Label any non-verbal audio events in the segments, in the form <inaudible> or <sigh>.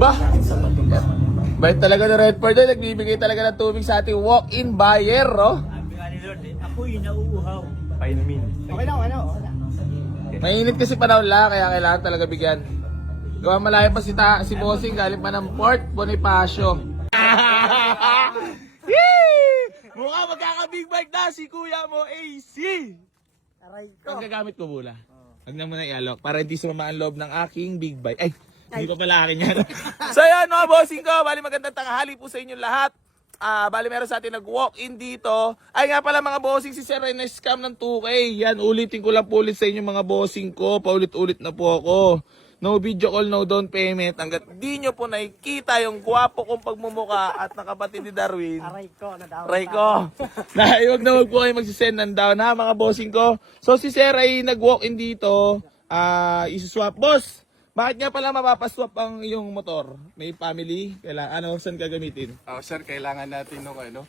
Bah! Bait talaga ng Redford eh. Nagbibigay talaga ng tubig sa ating walk-in buyer, oh. Sabi nga ni Lord, eh, ako'y nauuhaw. Painumin. Okay na, okay na. Mainit kasi panahon la, kaya kailangan talaga bigyan. Gawa malayo pa si, ta si Bossing, galing pa ng Port Bonifacio. <laughs> Mukha magkaka-big bike na si kuya mo, AC! Aray ko. Ang gagamit ko mula. Huwag na muna i-alok para hindi sumama ang loob ng aking big bike. Ay, hindi pa pala akin yan. <laughs> so yan mga bossing ko, bali magandang tanghali po sa inyong lahat. Ah, bali meron sa atin nag-walk-in dito. Ay nga pala mga bossing, si Sir Rene scam ng 2K. Yan, ulitin ko lang po ulit sa inyo mga bossing ko. Paulit-ulit na po ako. No video call, no down payment. Hanggat di nyo po nakikita yung gwapo kong pagmumuka at nakapatid ni Darwin. Aray ko, nadawa. Try ko. na, huwag na huwag po kayo magsisend ng down ha, mga bossing ko. So si Sir ay nag-walk-in dito. Ah, isuswap. Boss, bakit nga pala mapapaswap ang iyong motor? May family? Kailangan, ano, saan gagamitin? Oh, sir, kailangan natin ng ano,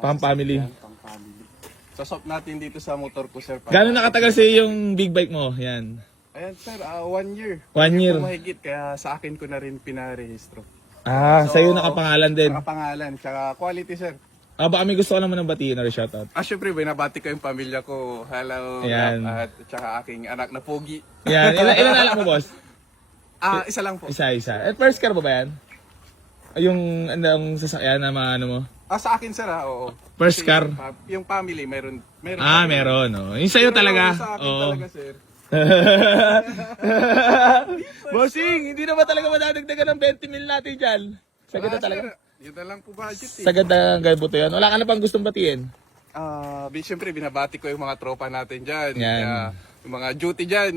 Pang family. pang family. Sasop natin dito sa motor ko, sir. Gano'n nakatagal sa yung big bike mo? Yan. Ayan, sir, ah, one year. One year. Mahigit, kaya sa akin ko na rin pinarehistro. Ah, sa'yo nakapangalan din. Nakapangalan, tsaka quality, sir. Ah, baka may gusto ko naman ng batiin or shoutout. Ah, syempre, binabati ko yung pamilya ko. Hello, Ayan. at tsaka aking anak na pogi. Yan, ilan, ilan alam mo, boss? Ah, isa lang po. Isa, isa. At first car ba ba yan? Ay, Yung, ano, ang sasakyan na mga ano mo? Ah, sa akin, sir, ah, oo. First car? Yung, pa- yung family, meron. meron Ah, kami. meron, no. Yung sa'yo Pero talaga. Sa akin Oo. talaga, sir. <laughs> Bossing, hindi na ba talaga madadagdagan ng 20 mil natin dyan? Sa ganda Ah, talaga. sir, Yun na lang po budget, eh. Sa ganda ng galbo to yan. Wala ka na pang gustong batiin. Ah, uh, siyempre binabati ko yung mga tropa natin diyan. Yan. yung mga duty diyan.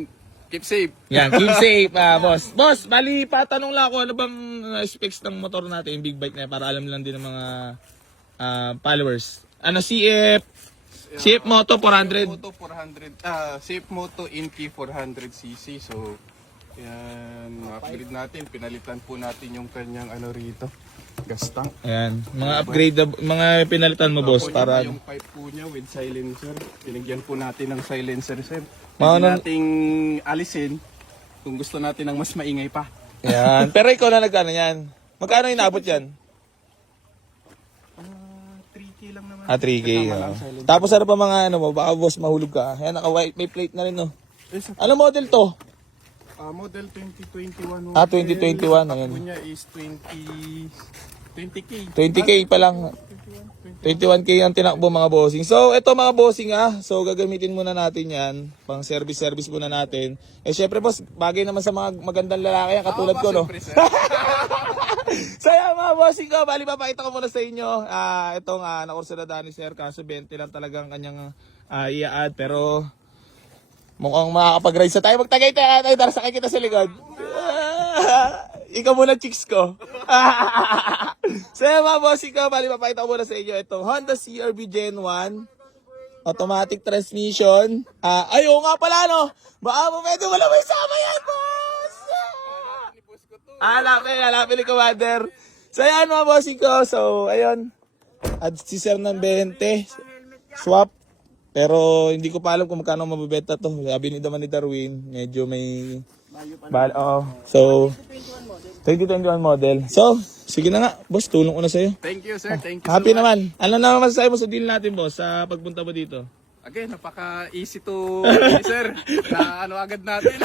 Keep safe. Yan, keep <laughs> safe, ah, boss. Boss, bali, patanong lang ako, ano bang uh, specs ng motor natin, yung big bike na yan, para alam lang din ng mga ah, followers. Ano, CF, CF Moto 400. Moto 400, ah, Safe Moto Inky 400cc. So, yan, upgrade natin. Pinalitan po natin yung kanyang ano rito. Gas tank. Ayan, mga upgrade, mga pinalitan mo, boss, Opo, para... Yung pipe po niya with silencer. Pinigyan po natin ng silencer, sir. Pwede nan- nating alisin kung gusto natin ng mas maingay pa. Yan. <laughs> Pero ikaw na nagkano yan? Magkano inabot yan? Ah, 3K lang naman. Ah, 3K. Kasama oh. silencer. Tapos ano pa mga ano mo, baka boss mahulog ka. Yan, naka-white, may plate na rin, no? Eh, sir, Ano model to? Ah, model 2021. Ah, 2021, Ang ayan. takbo niya is 20 20k. 20k pa lang. 21k ang tinakbo mga bossing. So, ito mga bossing ah. So, gagamitin muna natin yan. Pang service-service muna natin. Eh, syempre boss, bagay naman sa mga magandang lalaki yan, katulad ko, no? <laughs> So, yan mga bossing ko. Bali, papakita ko muna sa inyo. Ah, itong ah, nakursa na daan ni Sir. Kaso 20 lang talagang kanyang ah, i-add. Pero, mukhang makakapag-ride sa tayo. Magtagay tayo. tayo tara, sakay kita sa likod. Ikaw muna, chicks ko. <laughs> so, yan mga bossing ko. Bali, papakita ko muna sa inyo. Itong Honda CRV Gen 1. Automatic transmission. Ah, ay, oo nga pala, no? Baka mo pwede wala may sama yan, boss! Ah, lapin, lapin ni Commander. So, ayan mga bossing ko. So, ayun. At si Sir ng 20. Swap. Pero hindi ko pa alam kung magkano mabibenta to. Sabi ni naman ni Darwin, medyo may... Bal oo. So, 2021 model. So, sige na nga. Boss, tulong ko na sa'yo. Thank you, sir. Thank you Happy so naman. Ano naman masasabi mo sa deal natin, boss, sa pagpunta mo dito? Again, napaka-easy to, sir. <laughs> Na ano agad natin.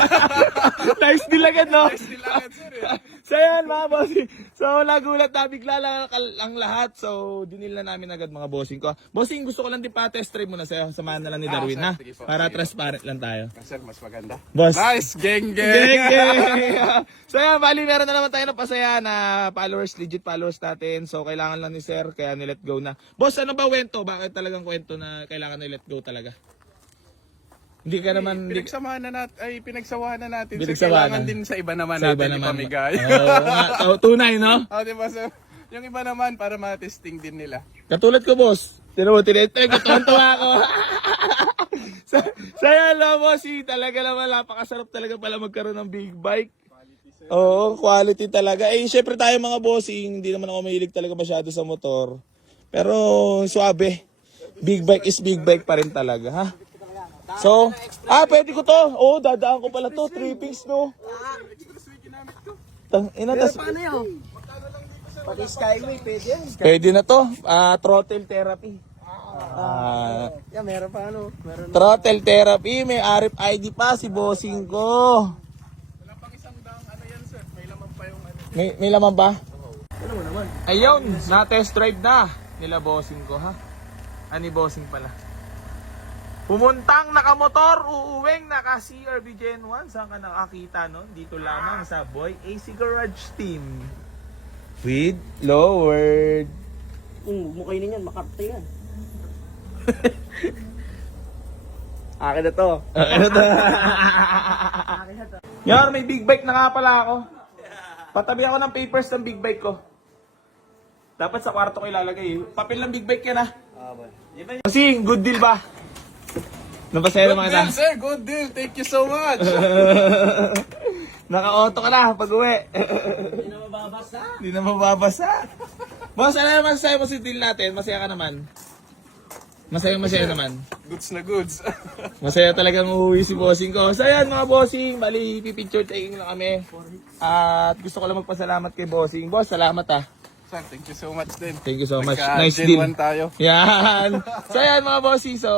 <laughs> nice deal agad, no? Nice din agad, sir. eh. <laughs> So yan mga bossing. So nagulat na bigla lang ang lahat. So dinil na namin agad mga bossing ko. Bossing gusto ko lang din pa test drive muna sa'yo. Samahan na lang ni Ah, Darwin sir. ha. Po. Para Sige. transparent lang tayo. Ah, sir, mas maganda. Boss. Nice! Geng, geng! Geng, geng. so yan, bali meron na naman tayo na pasaya na followers, legit followers natin. So kailangan lang ni sir, kaya ni let go na. Boss, ano ba kwento? Bakit talagang kwento na kailangan ni let go talaga? Hindi ka naman, hindi, Pinagsamahan na natin, ay pinagsawahan na natin. Pinagsawahan kailangan na. din sa iba naman sa iba natin naman. ipamigay. Oo, tu- <laughs> tunay, no? oh, di ba, sir? Yung iba naman, para ma-testing din nila. Katulad ko, boss. Mo, tinetay ko, tuwan-tuwa ako. <laughs> sa, saya lang, boss. eh, Talaga naman, napakasarap talaga pala magkaroon ng big bike. Oo, quality talaga. Eh, syempre tayo mga bossing, hindi naman ako mahilig talaga masyado sa motor. Pero, suabe. Big bike is big bike pa rin talaga, ha? So, ah, pwede ko to. Oo, dadaan ko pala to. Trippings, no? Tang ina tas Paano yun? Pati Skyway, pwede yan. pwede na to. Ah, throttle therapy. Ah, Yan, meron pa ano. Meron throttle therapy, may RFID pa si bossing ko. Wala pang isang daang ano yan sir. May laman pa yung ano. May, may laman ba? Ano naman? Ayun, na-test drive na nila bossing ko ha. Ani bossing pala. Pumuntang nakamotor, uuwing naka CRV Gen 1. Saan ka nakakita nun? Dito lamang sa Boy AC Garage Team. With lowered. Hmm, mukha yun yan, makarte yan. <laughs> Akin na to. ano to? Akin na to. <laughs> Yan, may big bike na nga pala ako. Patabi ako ng papers ng big bike ko. Dapat sa kwarto ko ilalagay. Papel ng big bike yan ah. Kasi, good deal ba? Napasaya naman Good deal kita. sir, good deal. Thank you so much. <laughs> Naka-auto ka na pag uwi. Hindi na mababasa. Hindi na mababasa. Boss, ano naman sa'yo mo si deal natin? Masaya ka naman. Masaya masaya naman. goods na goods. <laughs> Masaya talagang uuwi si bossing ko. So ayan mga bossing, bali pipicture taking lang kami. At gusto ko lang magpasalamat kay bossing. Boss, salamat ah. Sir, thank you so much din. Thank you so much. Nice deal. 1 tayo. <laughs> Yan. So ayan mga bossing. So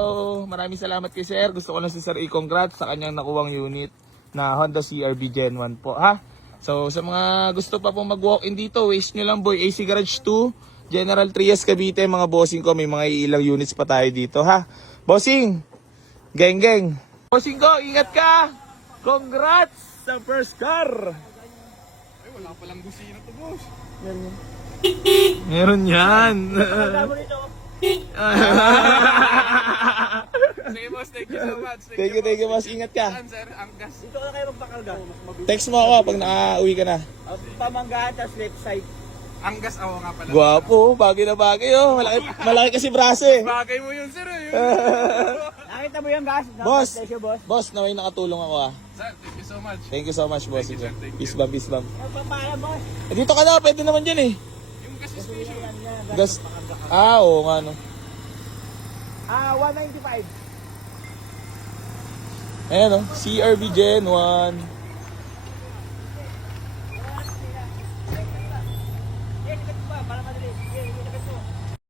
maraming salamat kay sir. Gusto ko lang si sir i-congrats sa kanyang nakuwang unit na Honda CRV Gen 1 po ha. So sa mga gusto pa pong mag-walk-in dito, waste nyo lang boy. AC Garage 2, General Trias Cavite, mga bossing ko. May mga ilang units pa tayo dito ha. Bossing, geng geng. Bossing ko, ingat ka. Congrats sa first car. Ay, wala palang busina to boss. Meron yan. Tama nito. Sige boss, thank you so much. thank you, thank you, boss. Ingat ka. Sir, ang gas. Dito na kayo magpakarga. Text mo ako pag nakauwi ka na. Pamanggahan, tapos left side. Ang gas ako nga pala. Gwapo, bagay na bagay oh. Malaki, malaki kasi braso eh. Bagay mo yun sir eh. <laughs> Nakita mo yung gas? Boss. Presyo, boss. Boss, naway nakatulong ako ah. sir, thank you so much. Thank you so much, boss. Thank you, sir. Thank you. Peace bomb, peace bomb. Magpapala, boss. Eh, dito ka na, pwede naman dyan eh. Gas. Ah, oo nga no. Ah, 195. Ayan oh, CRV Gen 1.